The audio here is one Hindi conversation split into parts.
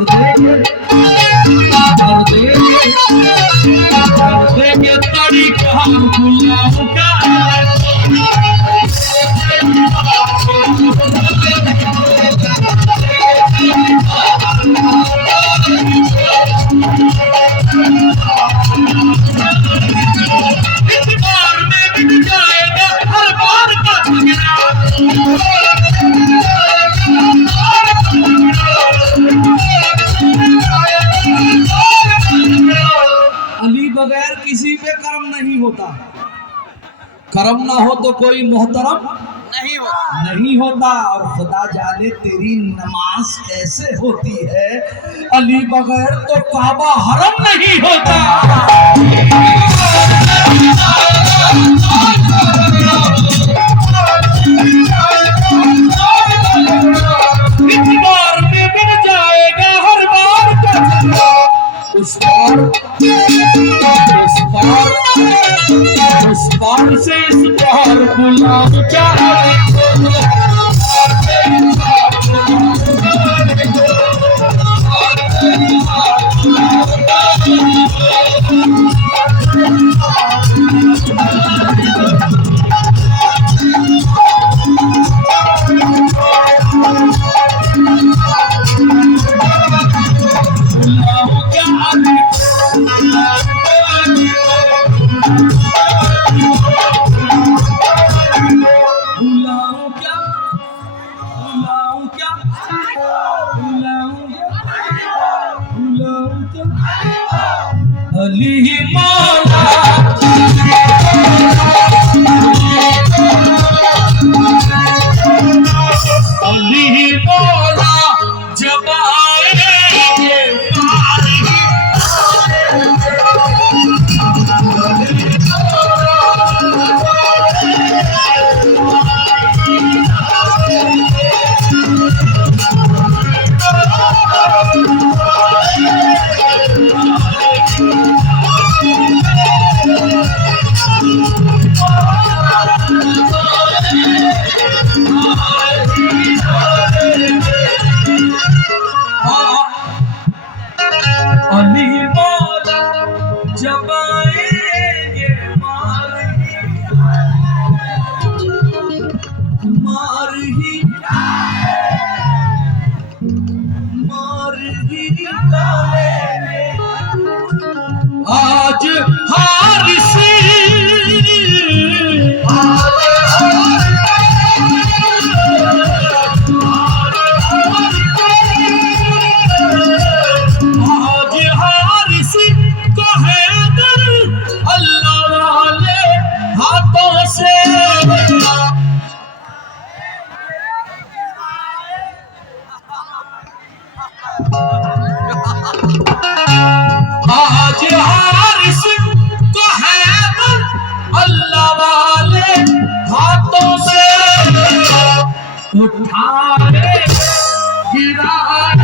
देंगे तरीका गुलाम का अली बगैर किसी पे कर्म नहीं होता। कर्म ना हो तो कोई मोहतरम नहीं होता। और खुदा जाने तेरी नमाज कैसे होती है, अली बगैर तो काबा हरम नहीं होता। इस बार में मिल जाएगा हर बार का उस पार से इस पार गुलाम क्या अली मौला अली मौला जब आएंगे अली मौला जब आएंगे मार ही डालेंगे। आज हारिसी आज हारिस को हैदर अल्लाह वाले हाथों से उठाए गिराए।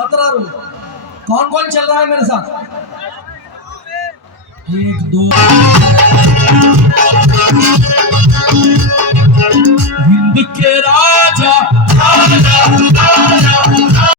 17 रूम। कौन कौन चल रहा है मेरे साथ? 1 2 हिंद के राज